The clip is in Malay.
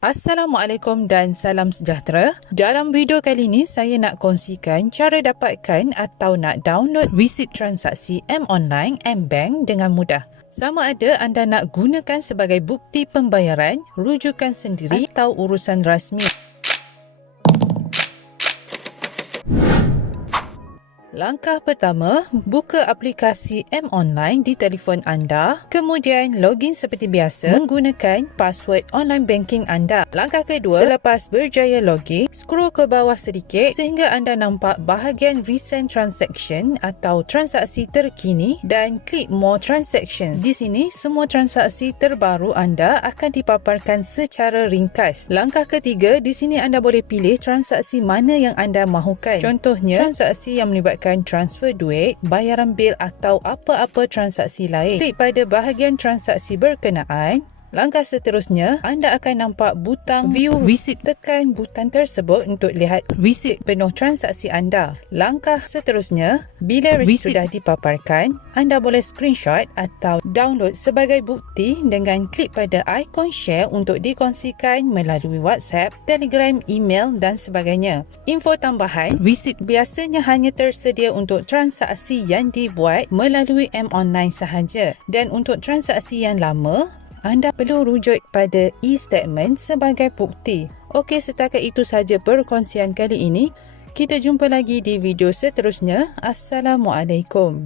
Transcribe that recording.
Assalamualaikum dan salam sejahtera. Dalam video kali ini saya nak kongsikan cara dapatkan atau nak download resit transaksi M-Online, M-Bank dengan mudah. Sama ada anda nak gunakan sebagai bukti pembayaran, rujukan sendiri atau urusan rasmi. Langkah pertama, buka aplikasi M-Online di telefon anda, kemudian login seperti biasa menggunakan password online banking anda. Langkah kedua, selepas berjaya login, scroll ke bawah sedikit sehingga anda nampak bahagian recent transaction atau transaksi terkini dan klik more transactions. Di sini, semua transaksi terbaru anda akan dipaparkan secara ringkas. Langkah ketiga, di sini anda boleh pilih transaksi mana yang anda mahukan. Contohnya, transaksi yang melibatkan transfer duit, bayaran bil atau apa-apa transaksi lain. Klik pada bahagian transaksi berkenaan. Langkah seterusnya, anda akan nampak butang view receipt. Tekan butang tersebut untuk lihat receipt penuh transaksi anda. Langkah seterusnya, bila receipt sudah dipaparkan, anda boleh screenshot atau download sebagai bukti dengan klik pada ikon share untuk dikongsikan melalui WhatsApp, Telegram, email dan sebagainya. Info tambahan, receipt biasanya hanya tersedia untuk transaksi yang dibuat melalui M-Online sahaja, dan untuk transaksi yang lama, anda perlu rujuk pada e-statement sebagai bukti. Okey, setakat itu sahaja perkongsian kali ini. Kita jumpa lagi di video seterusnya. Assalamualaikum.